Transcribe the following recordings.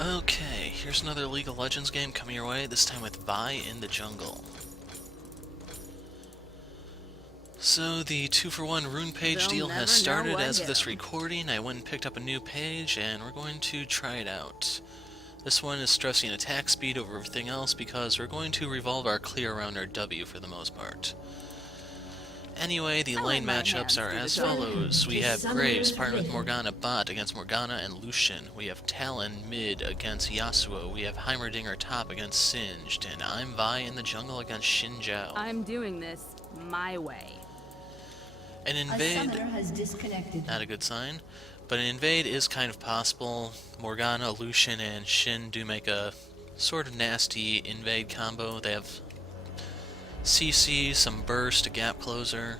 Okay, here's another League of Legends game coming your way, this time with Vi in the jungle. So the 2-for-1 rune page deal has started as of this recording. I went and picked up a new page and we're going to try it out. This one is stressing attack speed over everything else because we're going to revolve our clear around our W for the most part. Anyway, the lane matchups are as follows. We have Graves partnered with Morgana bot against Morgana and Lucian. We have Talon mid against Yasuo. We have Heimerdinger top against Singed. And I'm Vi in the jungle against Xin Zhao. I'm doing this my way. An invade, not a good sign, but an invade is kind of possible. Morgana, Lucian, and Shen do make a sort of nasty invade combo. They have CC, some burst, a gap closer.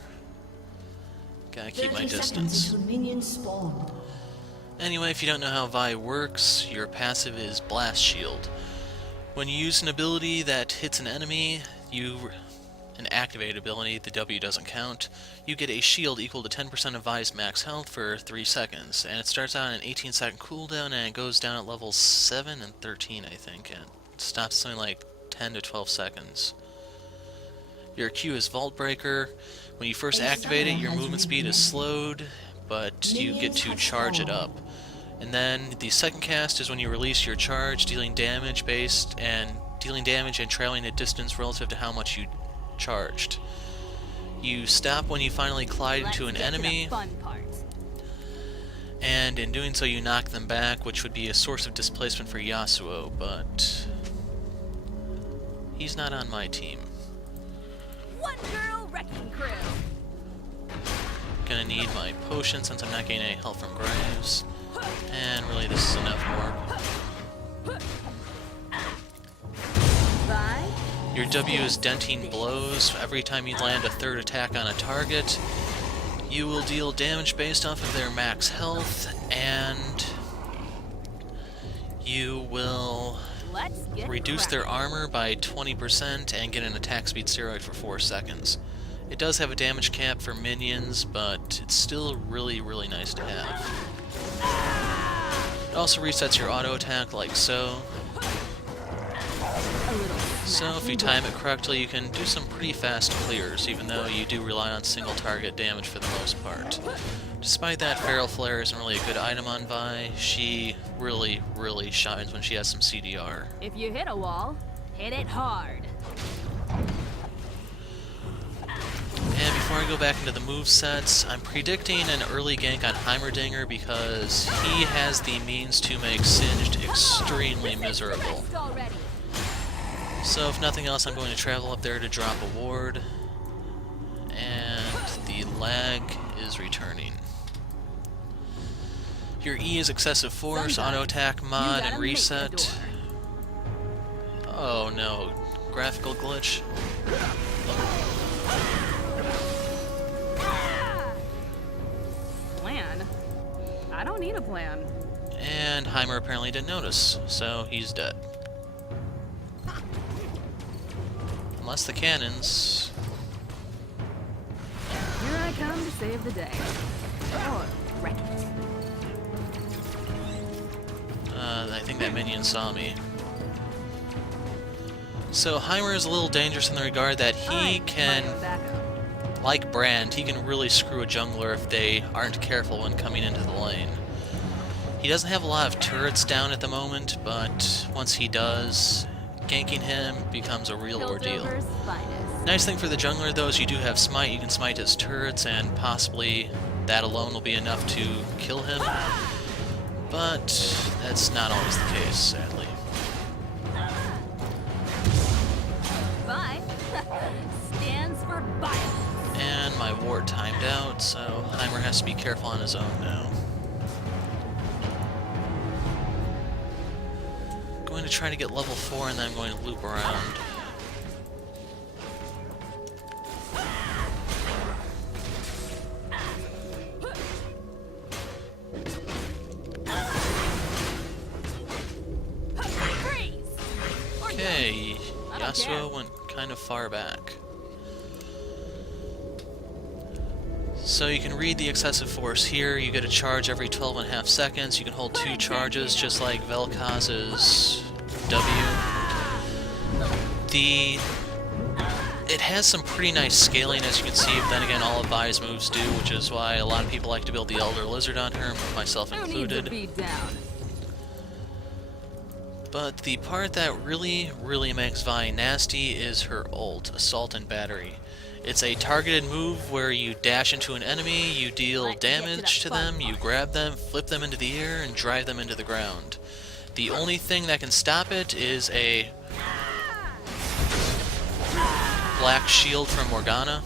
Gotta keep my distance. Anyway, if you don't know how Vi works, your passive is Blast Shield. When you use an ability that hits an enemy, an activated ability, the W doesn't count, you get a shield equal to 10% of Vi's max health for 3 seconds. And it starts out on an 18-second cooldown and it goes down at levels 7 and 13, I think, and it stops something like 10 to 12 seconds. Your Q is Vault Breaker. When you first activate it, your movement speed is slowed, but you get to charge it up. And then the second cast is when you release your charge, dealing damage and trailing a distance relative to how much you charged. You stop when you finally collide into an enemy, and in doing so you knock them back, which would be a source of displacement for Yasuo, but he's not on my team. One girl wrecking crew. Gonna need my potion since I'm not getting any help from Graves. And really this is enough work. Vi? Your W is denting blows. Every time you land a third attack on a target, you will deal damage based off of their max health, and you will reduce their armor by 20% and get an attack speed steroid for 4 seconds. It does have a damage cap for minions, but it's still really, really nice to have. It also resets your auto attack like so. So if you time it correctly, you can do some pretty fast clears, even though you do rely on single target damage for the most part. Despite that, Feral Flare isn't really a good item on Vi. She really, really shines when she has some CDR. If you hit a wall, hit it hard. And before I go back into the movesets, I'm predicting an early gank on Heimerdinger because he has the means to make Singed extremely miserable. So if nothing else, I'm going to travel up there to drop a ward, and the lag is returning. Your E is excessive force, auto attack mod, and reset. Oh no, graphical glitch. Plan? I don't need a plan. And Heimer apparently didn't notice, so he's dead. Unless the cannons... Here I come to save the day. Or wreck it. I think that minion saw me. So Heimer is a little dangerous in the regard that he can, like Brand, he can really screw a jungler if they aren't careful when coming into the lane. He doesn't have a lot of turrets down at the moment, but once he does, ganking him becomes a real ordeal. Nice thing for the jungler though is you do have smite, you can smite his turrets, and possibly that alone will be enough to kill him. But that's not always the case, sadly. Vi stands for violence. And my ward timed out, so Heimer has to be careful on his own now. Going to try to get level 4 and then I'm going to loop around. Okay, Yasuo went kind of far back. So you can read the excessive force here. You get a charge every 12.5 seconds. You can hold 2 charges, just like Vel'Koz's W. It has some pretty nice scaling, as you can see, but then again, all of Vi's moves do, which is why a lot of people like to build the Elder Lizard on her, myself included. But the part that really makes Vi nasty is her ult, Assault and Battery. It's a targeted move where you dash into an enemy, you deal damage to them, you grab them, flip them into the air, and drive them into the ground. The only thing that can stop it is a black shield from Morgana.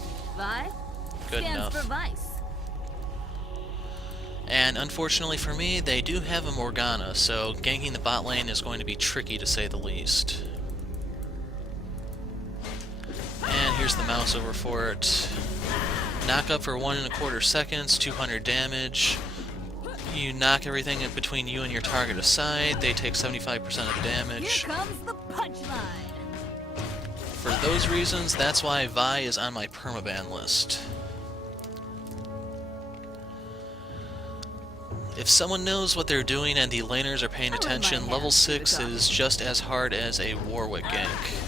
Good enough. And unfortunately for me, they do have a Morgana, so ganking the bot lane is going to be tricky to say the least. And here's the mouse over for it. Knock up for 1.25 seconds, 200 damage. You knock everything in between you and your target aside, they take 75% of the damage. Here comes the punchline. For those reasons, that's why Vi is on my permaban list. If someone knows what they're doing and the laners are paying attention, level 6 is just as hard as a Warwick gank.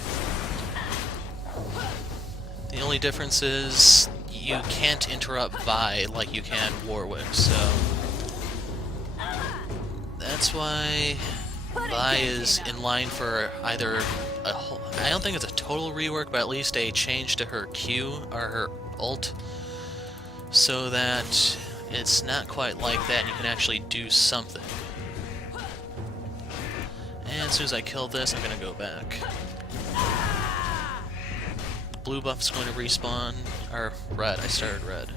The only difference is you can't interrupt Vi like you can Warwick, so that's why Vi is in line for either a whole, I don't think it's a total rework, but at least a change to her Q, or her ult, so that it's not quite like that and you can actually do something. And as soon as I kill this, I'm going to go back. Blue buff's going to respawn, or red, I started red.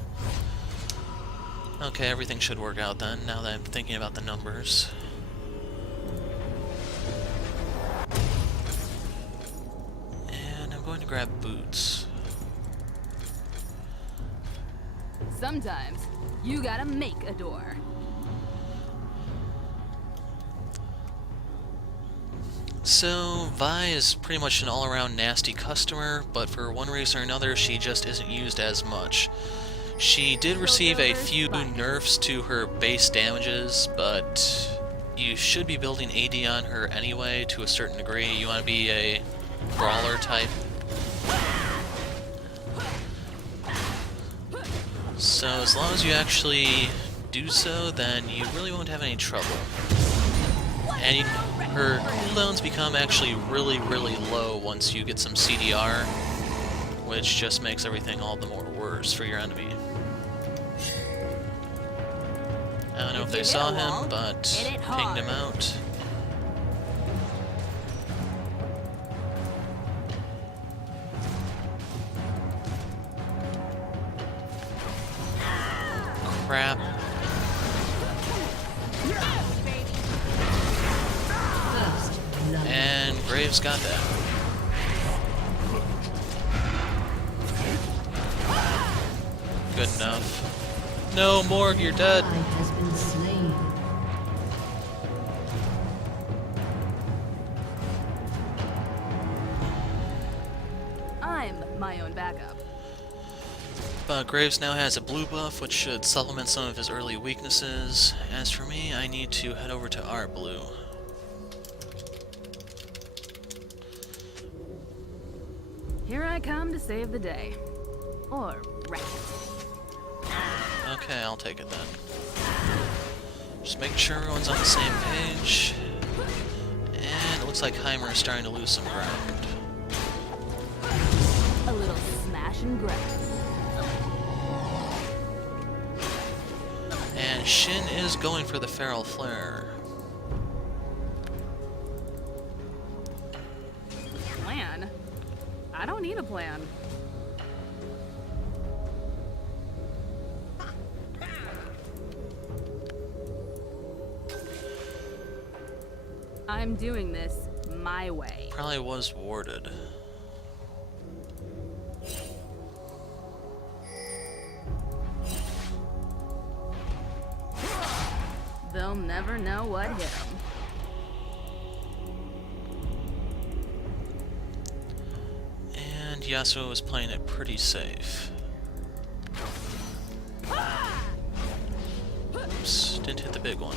Okay, everything should work out then, now that I'm thinking about the numbers. And I'm going to grab boots. Sometimes you gotta make a door. So, Vi is pretty much an all-around nasty customer, but for one reason or another, she just isn't used as much. She did receive a few nerfs to her base damages, but you should be building AD on her anyway to a certain degree. You want to be a brawler type. So as long as you actually do so, then you really won't have any trouble. And her cooldowns become actually really low once you get some CDR, which just makes everything all the more worse for your enemy. I don't know if they saw him, but pinged him out. Crap. And Graves got that. Good enough. No, Morg, you're dead. Has been slain. I'm my own backup. But Graves now has a blue buff, which should supplement some of his early weaknesses. As for me, I need to head over to our blue. Here I come to save the day. Or wreck it. Okay, I'll take it then. Just making sure everyone's on the same page. And it looks like Heimer is starting to lose some ground. A little smash and grab. And Shen is going for the Feral Flare. Plan? I don't need a plan. I'm doing this my way. Probably was warded. They'll never know what hit them. And Yasuo was playing it pretty safe. big one.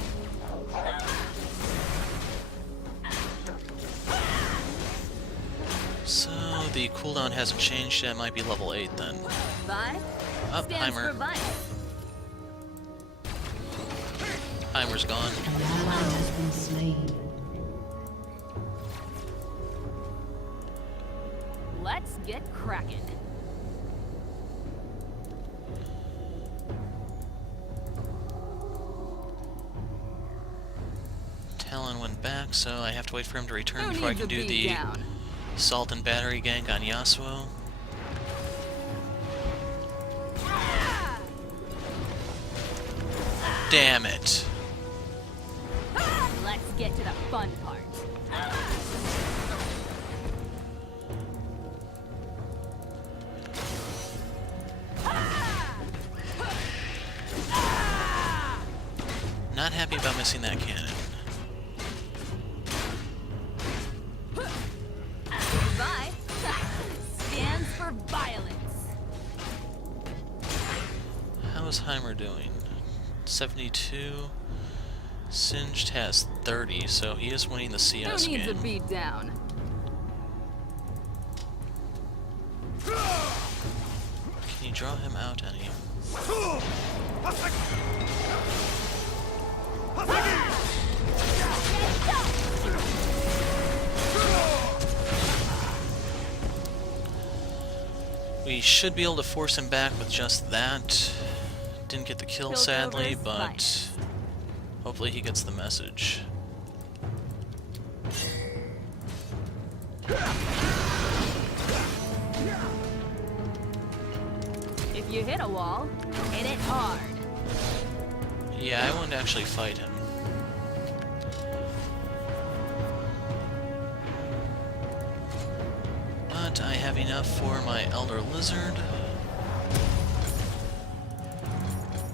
So, the cooldown hasn't changed yet. It might be level 8 then. Vi Up, stands Heimer. for Vice. Heimer's gone. An ally has been slain. Let's get cracking. Talon went back, so I have to wait for him to return Who before I needs can a do beat the down? Salt and Battery gank on Yasuo. Damn it. Let's get to the fun part. Not happy about missing that cannon. Vi stands for violence. How is Heimer doing? 72. Singed has 30, so he is winning the CS Who needs a game. beat down? Can you draw him out any? We should be able to force him back with just that. Didn't get the kill, sadly, Piltover's but Vice. hopefully he gets the message. If you hit a wall, hit it hard. Yeah, I wouldn't actually fight him. But I have enough for my Elder Lizard.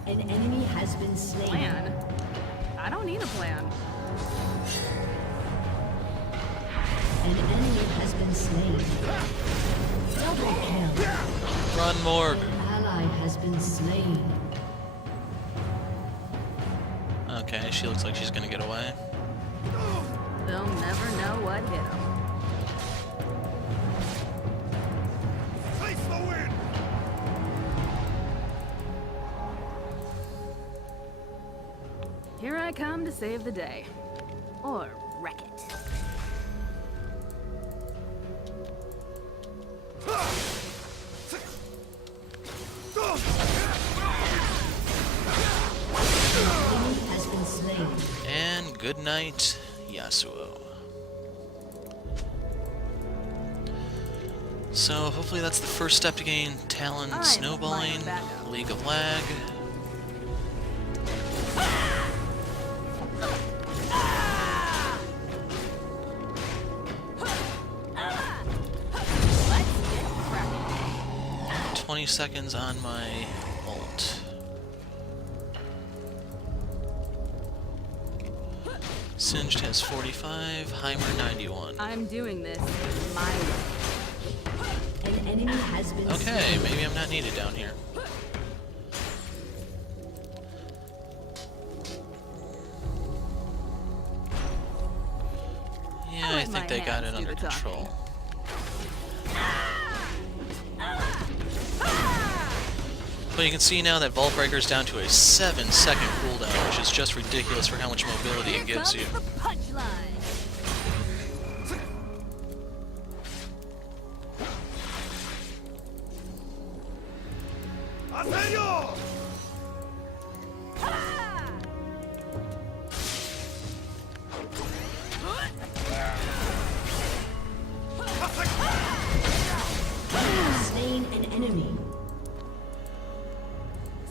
An enemy has been slain. Plan? I don't need a plan. An enemy has been slain. Double kill. Run, Morg! An ally has been slain. Okay, she looks like she's gonna get away. They'll never know what hit them. Here I come to save the day. Or wreck it. Enemy has been slain. And good night, Yasuo. So hopefully that's the first step to gain Talon I'm Snowballing, flying back up. League of Lag. Let's get cracking. 20 seconds on my ult. Singed has 45, Heimer 91. I'm doing this my way. An enemy has been Okay, slain. maybe I'm not needed down here. Yeah, I let think my they got it hands do under the talking. control. But you can see now that Vault Breaker's down to a 7-second cooldown, which is just ridiculous for how much mobility it Here gives comes you. the punchline. Slain an enemy.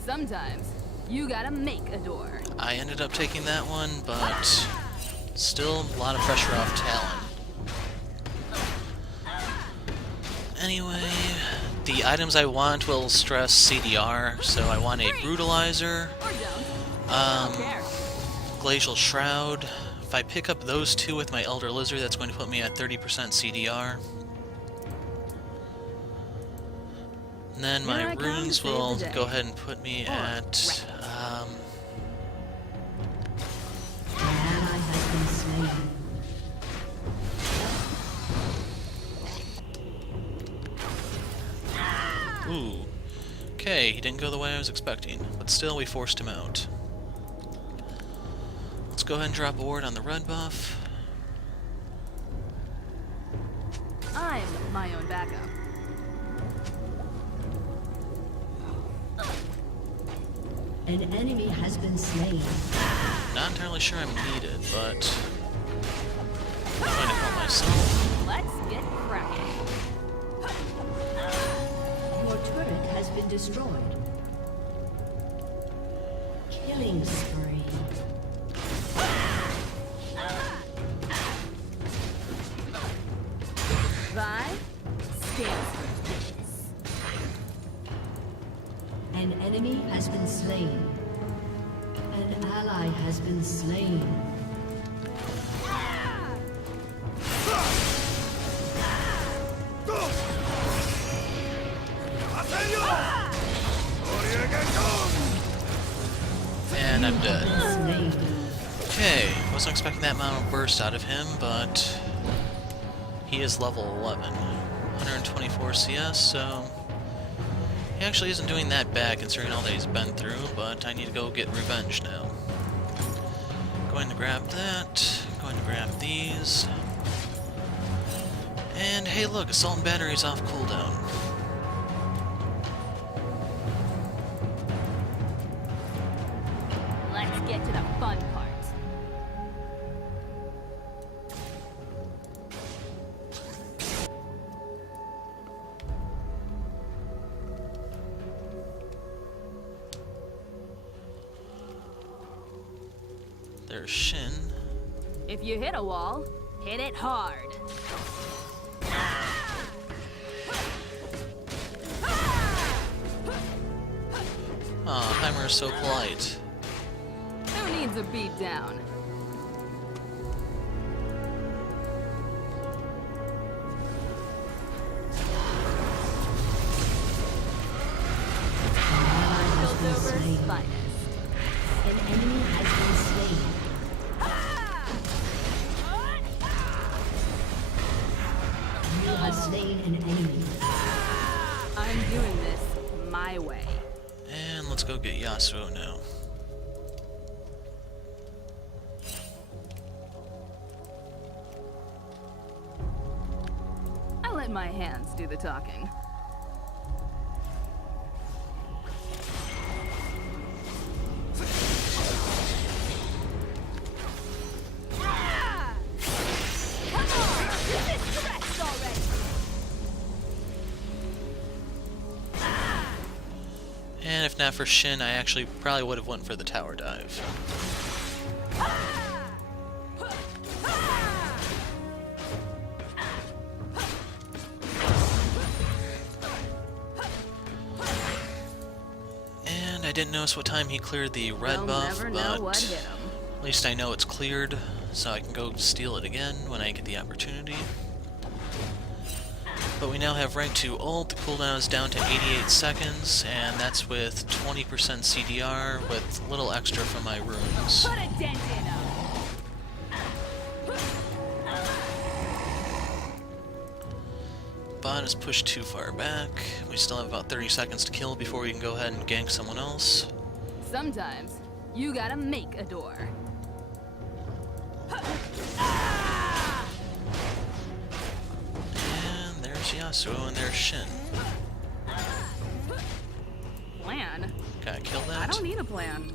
Sometimes you gotta make a door. I ended up taking that one, but still a lot of pressure off Talon. Anyway, the items I want will stress CDR, so I want a Brutalizer, Or don't. I don't care. Glacial Shroud. If I pick up those two with my Elder Lizard, that's going to put me at 30% CDR. And then Here my I come to runes save will the day. go ahead and put me Or at Okay, he didn't go the way I was expecting, but still we forced him out. Let's go ahead and drop a ward on the red buff. I'm my own backup. An enemy has been slain. Not entirely sure I'm needed, but I'm going to help myself. Let's get cracking. Your turret has been destroyed. Killing spree. Vi stands for this. An enemy has been slain. An ally has been slain. And I'm dead. Slain. Okay, wasn't expecting that amount of burst out of him, but he is level 11. 124 CS, so he actually isn't doing that bad considering all that he's been through, but I need to go get revenge now. Going to grab that, going to grab these. And hey look, assault and battery's off cooldown. Let's get to the fun part. There's Shen. If you hit a wall, hit it hard. Aw, Heimer is so polite. Who needs a beat down? Piltover's finest. An enemy has been slain. You have slain an enemy. I'm doing this my way. And let's go get Yasuo now. I let my hands do the talking. And if not for Shen, I actually probably would have went for the tower dive. And I didn't notice what time he cleared the red We'll buff, never know what but hit him. at least I know it's cleared, so I can go steal it again when I get the opportunity. But we now have rank 2 ult, the cooldown is down to 88 seconds, and that's with 20% CDR with a little extra from my runes. Put a dent in him. Bot is pushed too far back. We still have about 30 seconds to kill before we can go ahead and gank someone else. Sometimes you gotta make a door. And there's Yasuo and there's Shen. Plan? Gotta kill that. I don't need a plan.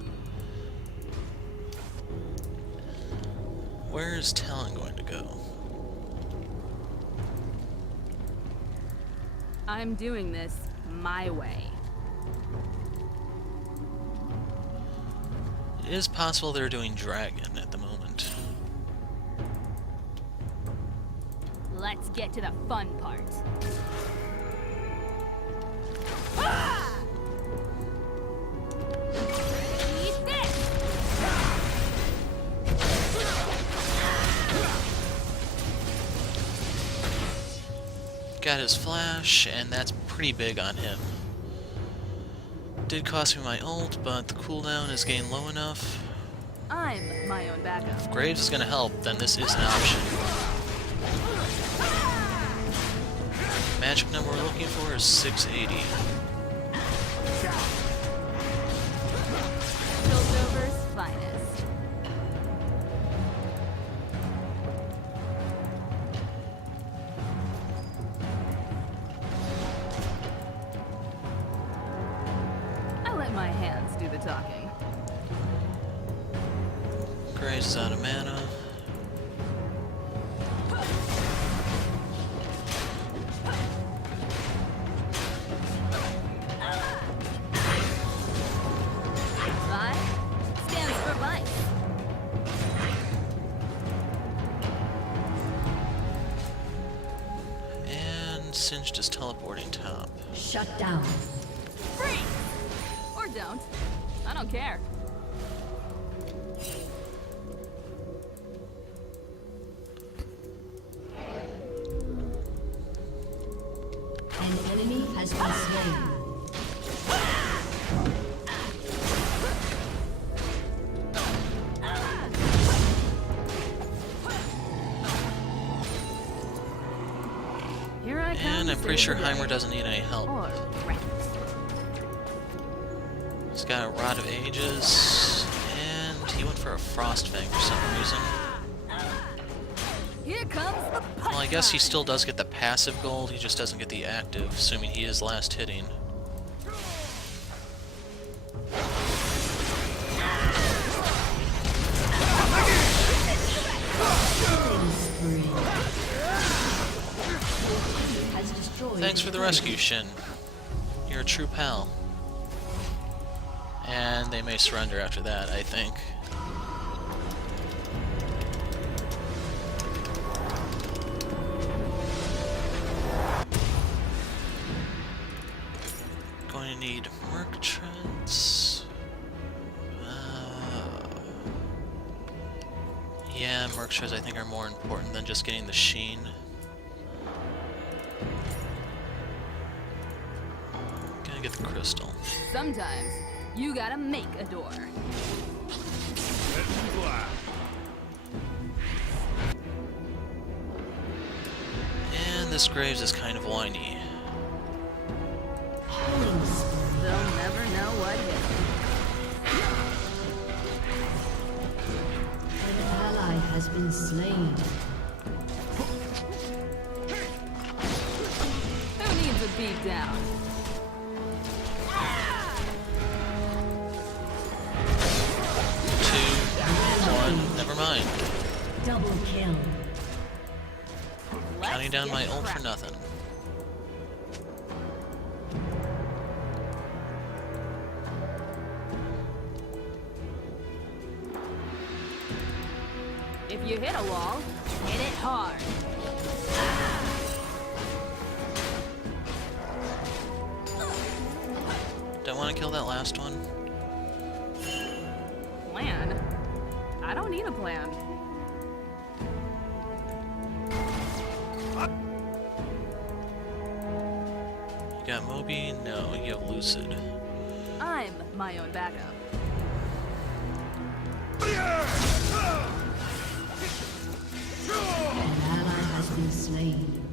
Where is Talon going to go? I'm doing this my way. It is possible they're doing Dragon at the moment. Let's get to the fun part. Eat this! Got his flash, and that's pretty big on him. Did cost me my ult, but the cooldown is getting low enough. I'm my own backup. If Graves is going to help, then this is an option. Magic number we're looking for is 680. talking. Graves is out of mana. Vi stands for vice. And Singed is teleporting top. Shut down. Free! Or don't. I don't care. An enemy has been slain. Here I come. And I'm to pretty save sure the day. Heimer doesn't need any help. Or wreck it. He's got a Rod of Ages, and he went for a Frost Fang for some reason. Here comes the punch. Well, I guess he still does get the passive gold, he just doesn't get the active, assuming he is last hitting. Has destroyed. Thanks for the rescue, Shen. You're a true pal. And they may surrender after that, I think. Going to need Merc Treads. Yeah, Merc Treads I think are more important than just getting the Sheen. Gonna get the crystal. Sometimes you gotta make a door. And this Graves is kind of whiny. They'll never know what hit them. An ally has been slain. Who needs a beat down? 2, 1, never mind. Double kill. Counting down Let's my get ult for cracking. nothing. If you hit a wall, hit it hard. Don't want to kill that last one. Plan? I don't need a plan. You got Moby? No, you have Lucid. I'm my own backup. An ally has been slain.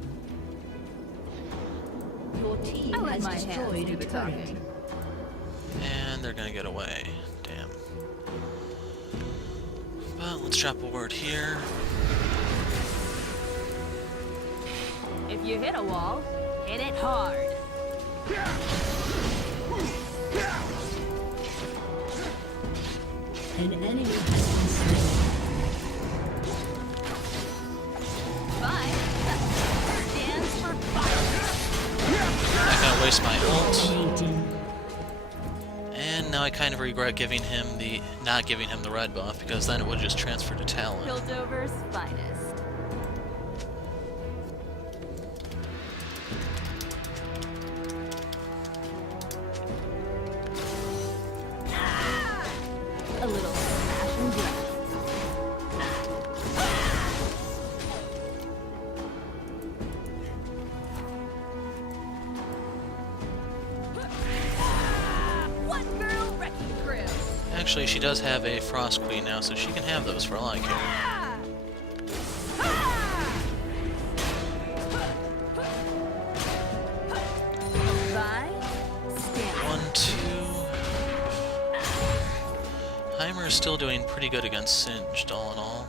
Your team I let has my hands destroyed do a the turret. talking. And they're gonna get away. Damn. But let's drop a word here. If you hit a wall, hit it hard. An enemy has been slain. Five stands for fire. Not gonna waste my ult. Dominating. And now I kind of regret giving him not giving him the red buff, because then it would just transfer to Talon. Piltover's finest. A little smash and grab. One girl wrecking crew. Actually, she does have a Frost Queen now, so she can have those for all I care. Vi, stand. 1, 2. Heimer is still doing pretty good against Singed, all in all.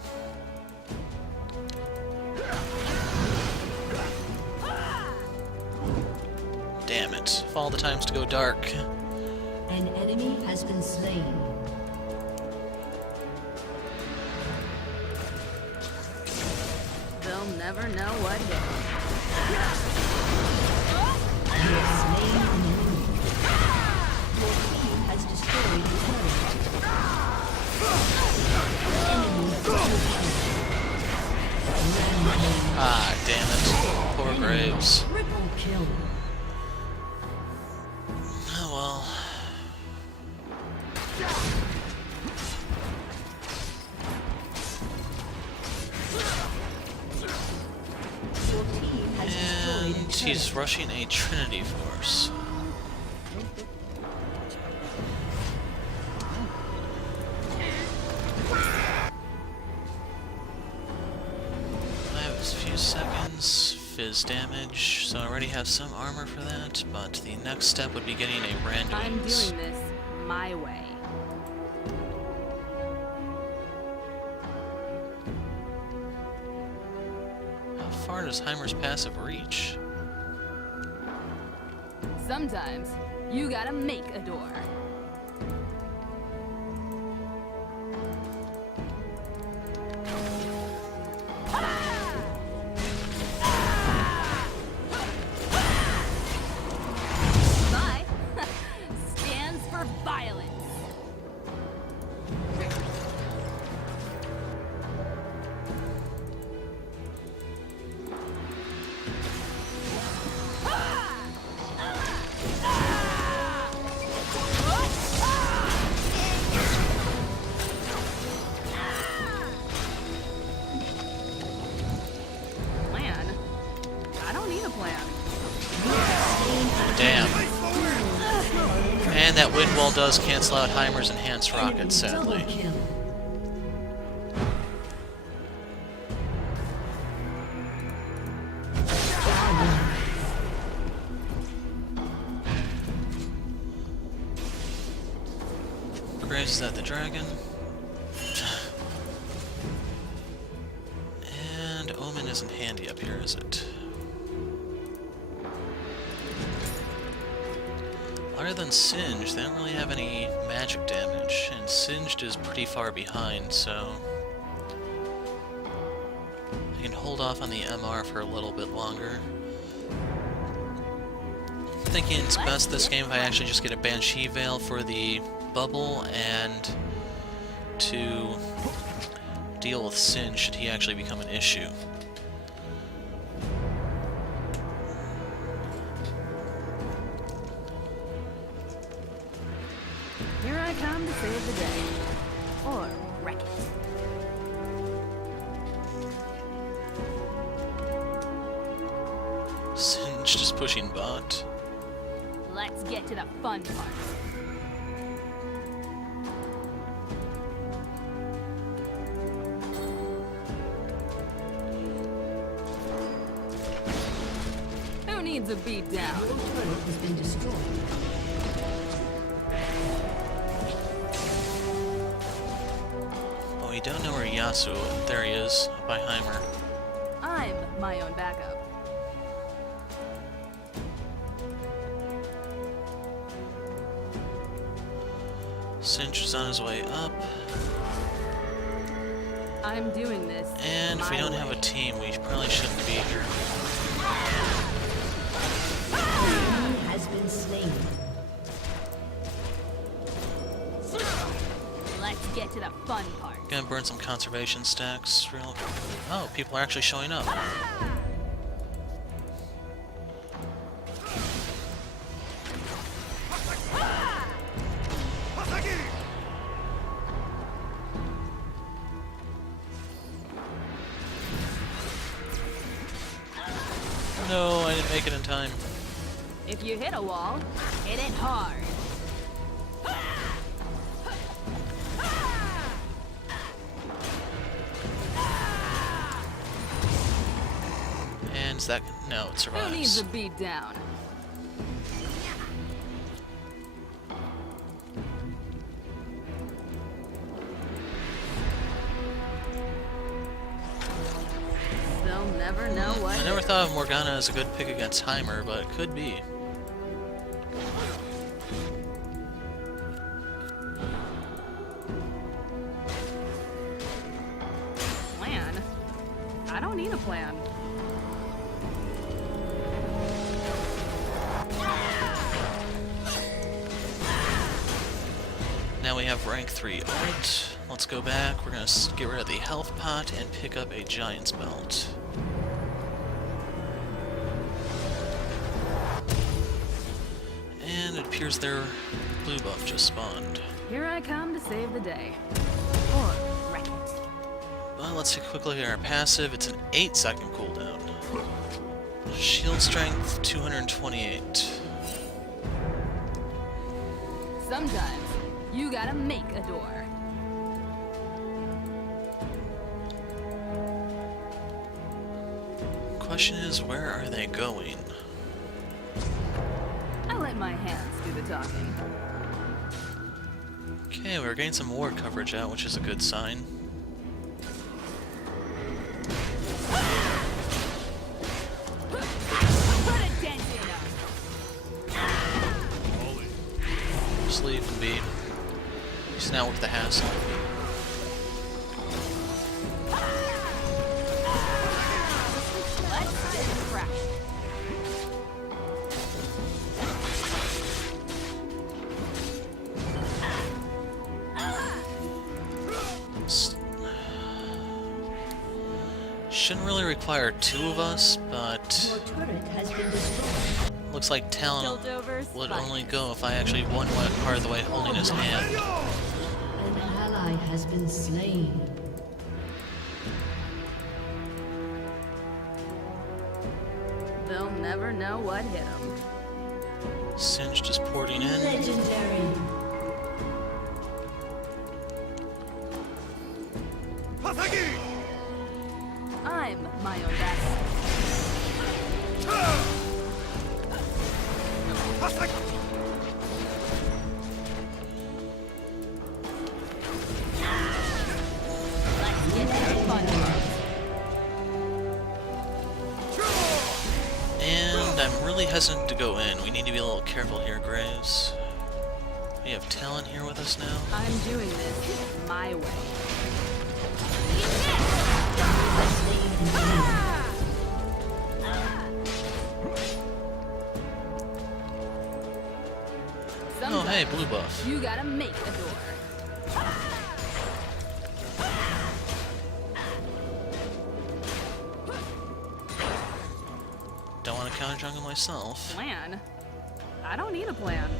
Damn it. Of all the times to go dark. An enemy has been slain. They'll never know what hit. You have slain an enemy. Your team has destroyed the turret. Enemy double kill. Ah, damn it. Poor Graves. Triple kill. Oh well. Your team has destroyed a And turret. he's rushing a Trinity force. I have a few seconds, fizz damage, so I already have some armor for that, but the next step would be getting a random. I'm doing this my way. How far does Heimer's passive reach? Sometimes you gotta make a door. Bye. Stands for violence. Plan? I don't need a plan. Damn. And that wind wall does cancel out Heimer's enhanced rocket, sadly. Double kill. Graves is at the dragon. And Omen isn't handy up here, is it? Other than Singed, they don't really have any magic damage, and Singed is pretty far behind, so I can hold off on the MR for a little bit longer. I'm thinking it's best this game if I actually just get a Banshee Veil for the bubble and to deal with Sin should he actually become an issue. Here I come to save the day. Or wreck it. Singe just pushing bot. Let's get to the fun part. Who needs a beat down? Your turret has been destroyed. Oh, we don't know where Yasuo. There he is, up by Heimer. I'm my own backup. Singe is on his way up. I'm doing this. And if we my don't have a way. team, we probably shouldn't be here. Enemy has been slain. Let's get to the fun part. Gonna burn some conservation stacks. Oh, people are actually showing up. No, I didn't make it in time. If you hit a wall, hit it hard. And is that... No, it Who needs survives. a beat down? They'll never know what. I never thought of Morgana as a good pick against Heimer, but it could be. I don't need a plan. Now we have rank 3 ult. Let's go back. We're going to get rid of the health pot and pick up a giant's belt. And it appears their blue buff just spawned. Here I come to save the day. Or wreck it. Well, let's take a quick look at our passive. It's an 8-second cooldown. Shield strength 228. Sometimes you gotta make a door. Question is, where are they going? I let my hands do the talking. Okay, we're getting some ward coverage out, which is a good sign. Put a dent in 'em. Just leave him be. He's not worth the hassle. Let's get cracking. Shouldn't really require 2 of us, but Your turret has been destroyed. looks like Talon Tiltovers, would fine. only go if I actually won one part of the way holding his hand. An ally has been slain. They'll never know what hit them. Singe just porting in. Legendary. I'm my own best. Let's get to the fun part. And I'm really hesitant to go in. We need to be a little careful here, Graves. We have Talon here with us now. I'm doing this my way. Oh, hey, blue buff. You gotta make a door. Don't want to counter jungle myself. Plan? I don't need a plan.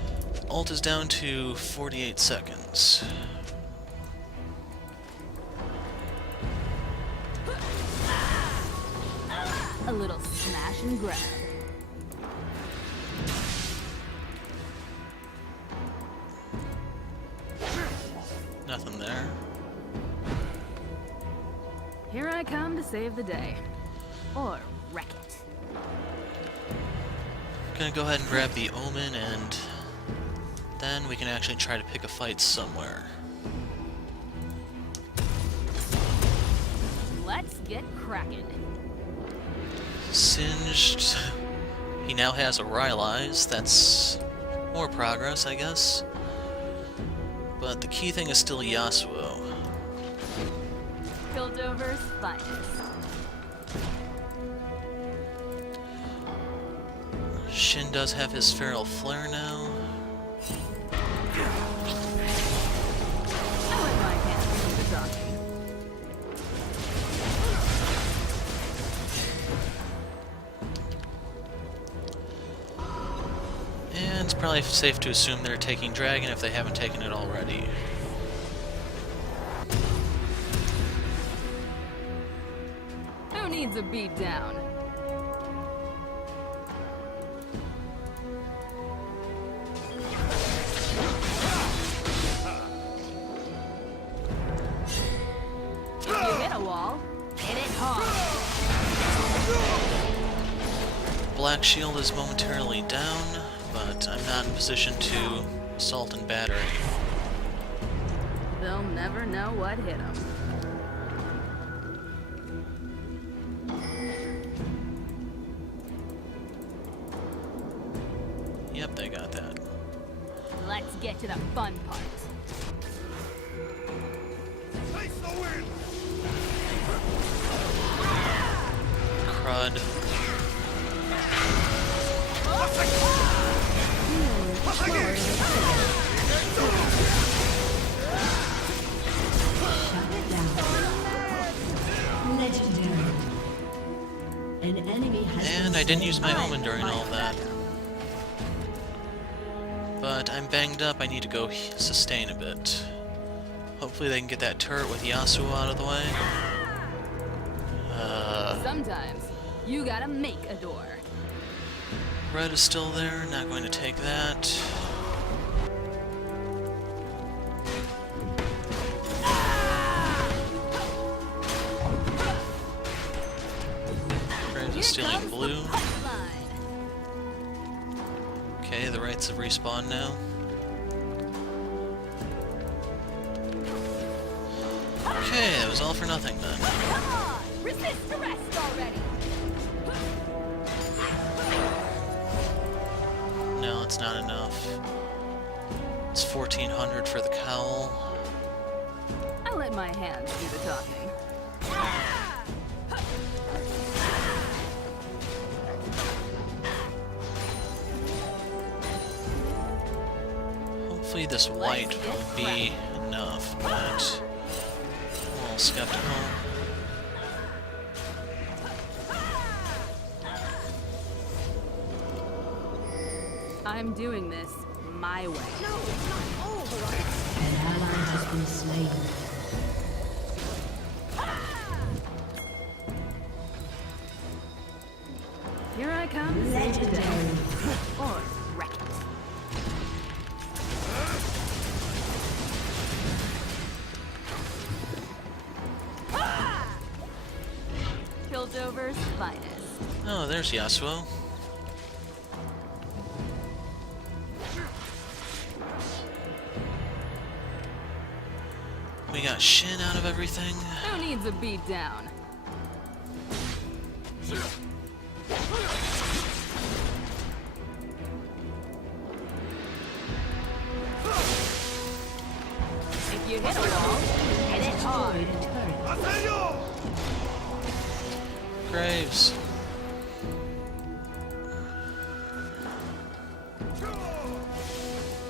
Ult is down to 48 seconds. A little smash and grab. Nothing there. Here I come to save the day. Or wreck it. Gonna go ahead and grab the Omen, and then we can actually try to pick a fight somewhere. Let's get cracking. Singed. He now has a Rylai's. That's more progress, I guess. But the key thing is still Yasuo. Piltover's finest. Shen does have his Feral Flare now. I let my hands do the talking. And it's probably safe to assume they're taking Dragon if they haven't taken it already. Who needs a beat down? If you hit a wall, hit it hard. Black Shield is momentarily down, but I'm not in position to assault and battery. They'll never know what hit them. Yep, they got that. Let's get to the fun part. god. Legendary. An enemy has And been I didn't use slain. my omen during all of that. But I'm banged up, I need to go sustain a bit. Hopefully they can get that turret with Yasuo out of the way. Sometimes you gotta make a door. Red is still there, not going to take that. Graves is stealing blue. Okay, the rights have respawned now. Okay, that was all for nothing then. Come on! Resist arrest already! No, it's not enough. It's 1400 for the cowl. I let my hands do the talking. Hopefully this white will be enough, but I'm a little skeptical. I'm doing this my way. An ally has been slain. Here I come to save the day. Legendary. Or wreck it. Piltover's finest. Oh, there's Yasuo. We got Shen out of everything. Who needs a beat down? If you hit a wall, hit it hard. Destroyed a turret. Graves.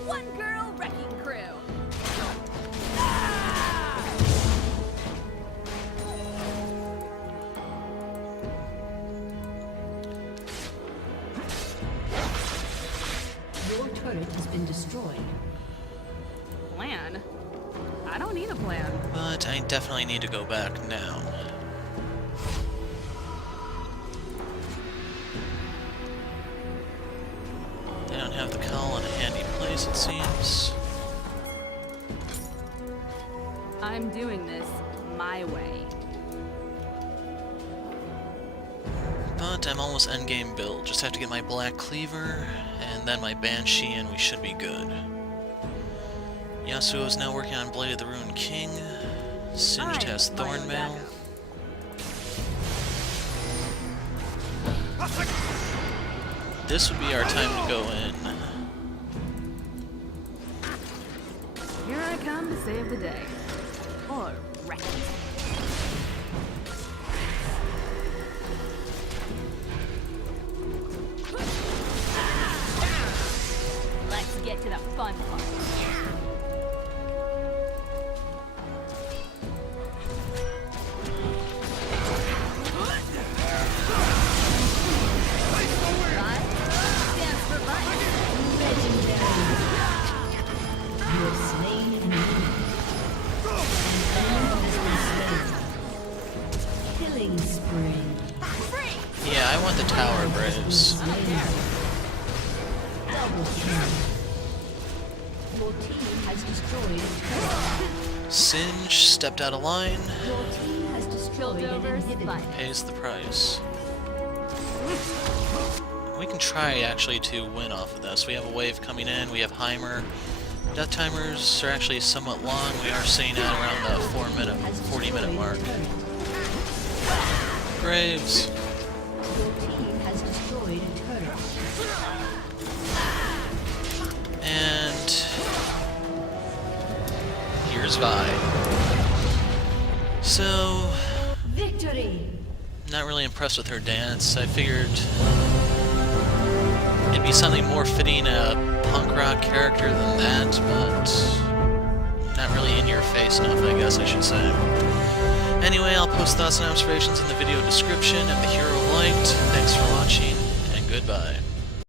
One girl wrecking crew. Your turret has been destroyed. Plan? I don't need a plan. But I definitely need to go back now. They don't have the cowl in a handy place, it seems. I'm doing this my way. But I'm almost endgame build. Just have to get my Black Cleaver, and then my Banshee, and we should be good. Yasuo is now working on Blade of the Ruined King. Singed has I'm my own Thornmail. This would be our time to go in. Here I come to save the day. Or wreck it. Let's get to the fun part. Stands for life. You have slain an enemy. An enemy has been slain. Killing spree. Yeah, I want the tower, Braves. Double kill. Your team has destroyed a turret. Singe stepped out of line, Your team has destroyed an Piltover's inhibitor. finest. pays the price. We can try actually to win off of this. We have a wave coming in, we have Heimer. Death timers are actually somewhat long. We are seeing at around the 40-minute mark. Graves. Your team has destroyed a turret. And here's Vi. So, Victory! Not really impressed with her dance. I figured it'd be something more fitting a punk rock character than that, but not really in your face enough, I guess I should say. Anyway, I'll post thoughts and observations in the video description. If the hero liked, thanks for watching, and goodbye.